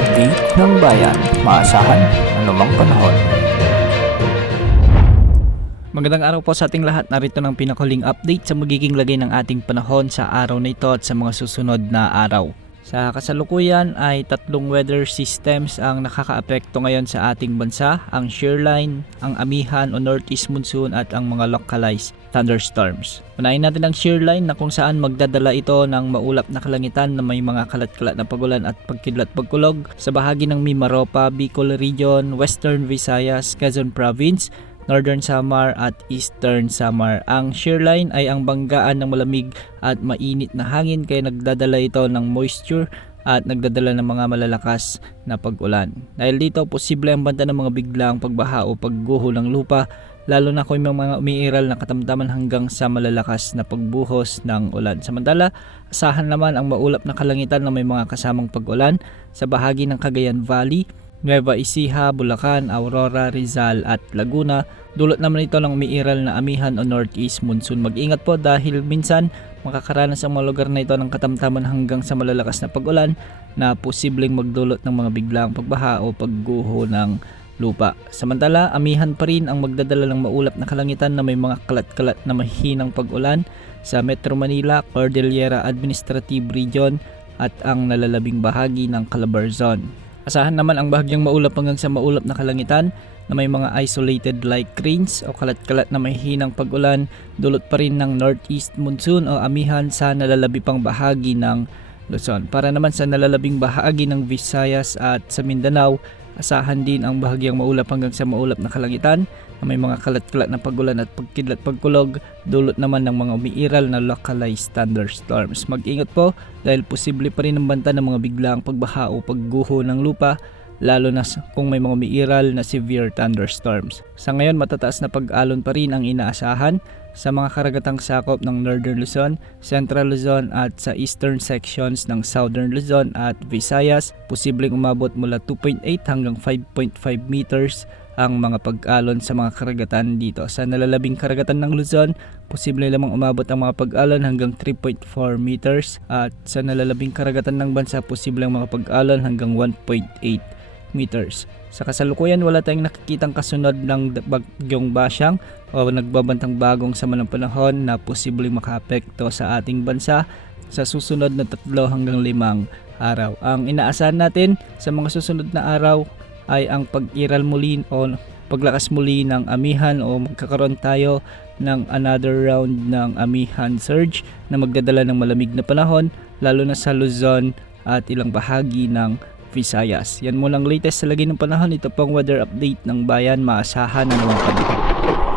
update ng bayan, maasahan anumang panahon. Magandang araw po sa ating lahat. Narito ng pinakahuling update sa magiging lagay ng ating panahon sa araw na ito at sa mga susunod na araw. Sa kasalukuyan ay tatlong weather systems ang nakakaapekto ngayon sa ating bansa, ang shearline, ang amihan o northeast monsoon at ang mga localized thunderstorms. Unahin natin ang shearline na kung saan magdadala ito ng maulap na kalangitan na may mga kalat-kalat na pagulan at pagkidlat-pagkulog sa bahagi ng Mimaropa, Bicol Region, Western Visayas, Quezon Province, Northern Samar at Eastern Samar. Ang shearline ay ang banggaan ng malamig at mainit na hangin kaya nagdadala ito ng moisture at nagdadala ng mga malalakas na pag-ulan. Dahil dito, posible ang banta ng mga biglaang pagbaha o pagguho ng lupa, lalo na kung may mga umiiral na katamtaman hanggang sa malalakas na pagbuhos ng ulan. Samantala, asahan naman ang maulap na kalangitan na may mga kasamang pag-ulan sa bahagi ng Cagayan Valley, Nueva Ecija, Bulacan, Aurora, Rizal at Laguna. Dulot naman ito ng umiiral na amihan o northeast monsoon. Mag-ingat po dahil minsan makakaranas ang mga lugar na ito ng katamtaman hanggang sa malalakas na pag-ulan na posibleng magdulot ng mga biglaang pagbaha o pagguho ng lupa. Samantala, amihan pa rin ang magdadala ng maulap na kalangitan na may mga kalat-kalat na mahihinang pag-ulan sa Metro Manila, Cordillera Administrative Region at ang nalalabing bahagi ng Calabarzon. Asahan naman ang bahagyang maulap hanggang sa maulap na kalangitan na may mga isolated light rains o kalat-kalat na may hinang pag-ulan, dulot pa rin ng northeast monsoon o amihan sa nalalabi pang bahagi ng Luzon. Para naman sa nalalabing bahagi ng Visayas at sa Mindanao, asahan din ang bahagyang maulap hanggang sa maulap na kalangitan na may mga kalat-kalat na pag-ulan at pagkidlat-pagkulog, dulot naman ng mga umiiral na localized thunderstorms. Mag-ingat po dahil posible pa rin ang banta ng mga biglaang pagbaha o pagguho ng lupa, lalo na kung may mga umiiral na severe thunderstorms. Sa ngayon, matataas na pag-alon pa rin ang inaasahan sa mga karagatang sakop ng Northern Luzon, Central Luzon at sa eastern sections ng Southern Luzon at Visayas. Posibleng umabot mula 2.8 hanggang 5.5 meters ang mga pag-alon sa mga karagatan dito. Sa nalalabing karagatan ng Luzon, posible lamang umabot ang mga pag-alon hanggang 3.4 meters at sa nalalabing karagatan ng bansa, posible ang mga pag-alon hanggang 1.8 meters. Sa kasalukuyan, wala tayong nakikitang kasunod ng bagyong Basyang o nagbabantang bagong sama ng panahon na posibleng makaapekto sa ating bansa sa susunod na 3 hanggang 5 araw. Ang inaasahan natin sa mga susunod na araw ay ang pag-iral muli o paglakas muli ng amihan o magkakaroon tayo ng another round ng amihan surge na magdadala ng malamig na panahon lalo na sa Luzon at ilang bahagi ng Visayas. Yan muna ang latest sa lagay ng panahon. Ito pong weather update ng bayan, maasahan na naman panahon.